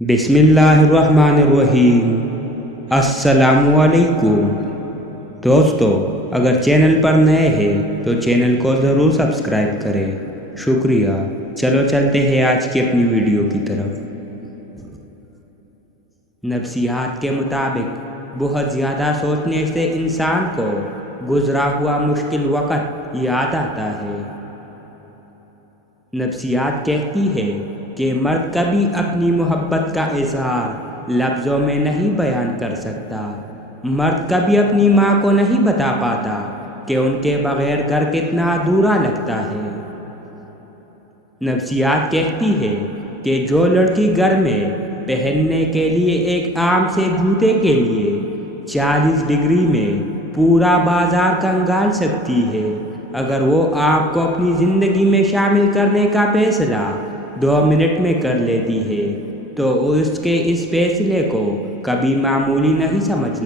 بسم اللہ الرحمن الرحیم۔ السلام علیکم دوستو، اگر چینل پر نئے ہیں تو چینل کو ضرور سبسکرائب کریں۔ شکریہ۔ چلو چلتے ہیں آج کی اپنی ویڈیو کی طرف۔ نفسیات کے مطابق بہت زیادہ سوچنے سے انسان کو گزرا ہوا مشکل وقت یاد آتا ہے۔ نفسیات کہتی ہے کہ مرد کبھی اپنی محبت کا اظہار لفظوں میں نہیں بیان کر سکتا۔ مرد کبھی اپنی ماں کو نہیں بتا پاتا کہ ان کے بغیر گھر کتنا ادھورا لگتا ہے۔ نفسیات کہتی ہے کہ جو لڑکی گھر میں پہننے کے لیے ایک عام سے جوتے کے لیے 40 ڈگری میں پورا بازار کنگال سکتی ہے، اگر وہ آپ کو اپنی زندگی میں شامل کرنے کا فیصلہ 2 منٹ میں کر لیتی ہے تو اس کے اس فیصلے کو کبھی معمولی نہیں سمجھنا۔